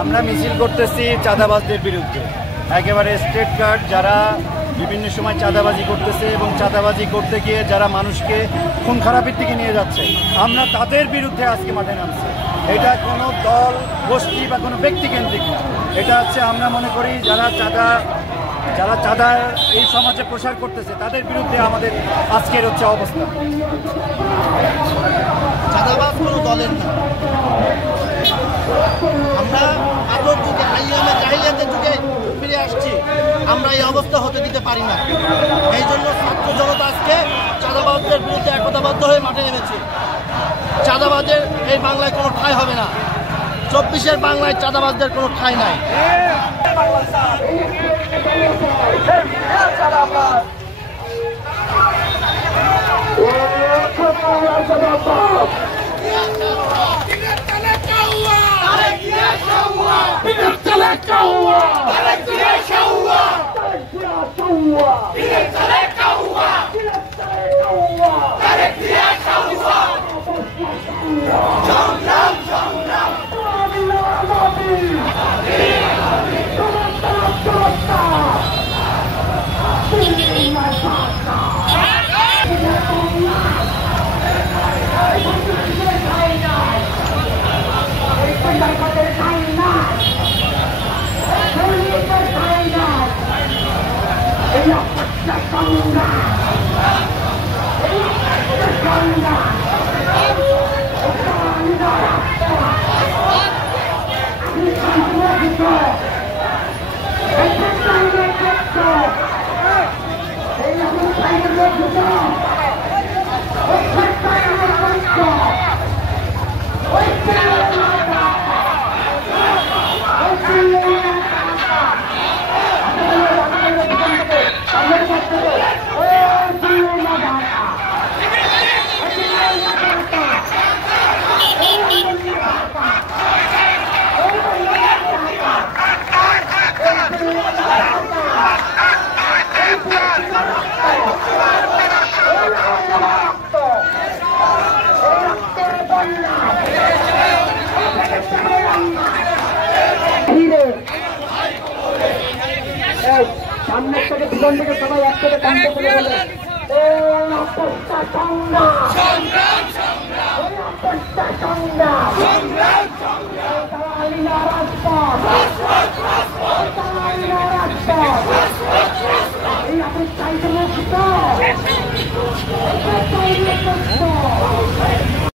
আমরা মিছিল করতেছি চাঁদাবাজদের বিরুদ্ধে। একেবারে স্টেট গার্ড যারা বিভিন্ন সময় চাঁদাবাজি করতেছে এবং চাঁদাবাজি করতে গিয়ে যারা মানুষকে খুন খারাপের দিকে নিয়ে যাচ্ছে, আমরা তাদের বিরুদ্ধে আজকে মাঠে নামছি। এটা কোনো দল গোষ্ঠী বা কোনো ব্যক্তিকেন্দ্রিক না, এটা হচ্ছে আমরা মনে করি যারা চাঁদা এই সমাজে প্রসার করতেছে তাদের বিরুদ্ধে আমাদের আজকের হচ্ছে অবস্থা। চাঁদাবাজ কোনো দলের না, আমরা আগের যুগে জাহিলিয়াতের যুগে ফিরে আসছি। আমরা এই অবস্থা হতে দিতে পারি না। এই জন্য ছাত্র জনতা আজকে চাঁদাবাজদের বিরুদ্ধে একতাবদ্ধ হয়ে মাঠে নেমেছে। চাঁদাবাজের এই বাংলায় কোনো ঠাঁই হবে না। 24-এর বাংলায় চাঁদাবাজদের কোনো ঠাঁই নাই। সামনের থেকে পিছন থেকে সবাই একসাথে কান্ড করে বলে এই